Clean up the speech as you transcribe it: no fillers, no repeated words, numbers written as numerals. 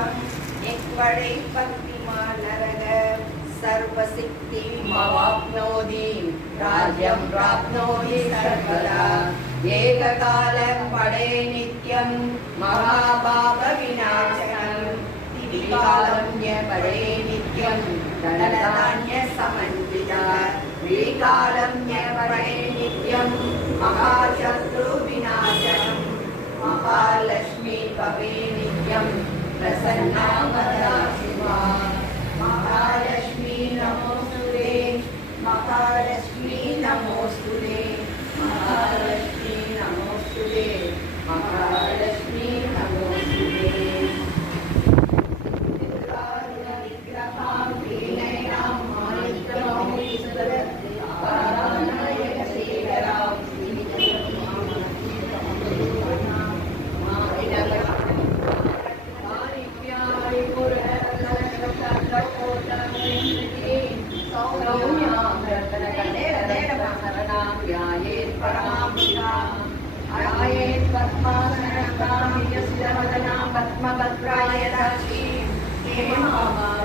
सर्वं निक्वडे भक्तिमानरग सर्वसिद्धिमवाप्नोति राज्यं प्राप्नोति सर्वदा एककालं पडे नित्यं महाभावविनाशनं त्रिकालं पडे नित्यं धनधान्यसमन्विता त्रिकालं पडे नित्यं महाशत्रुविनाशनं महालक्ष्मी भवे नित्यं प्रसन्ना मदा शिवा महालक्ष्मी नमोस्तुते महालक्ष्मी नमोस्तुते महालक्ष्मी नमोस्तुते महालक्ष्मी नमोस्तुते पद्मासनकां यस्य वदना पद्मभद्राय दासी हे मामा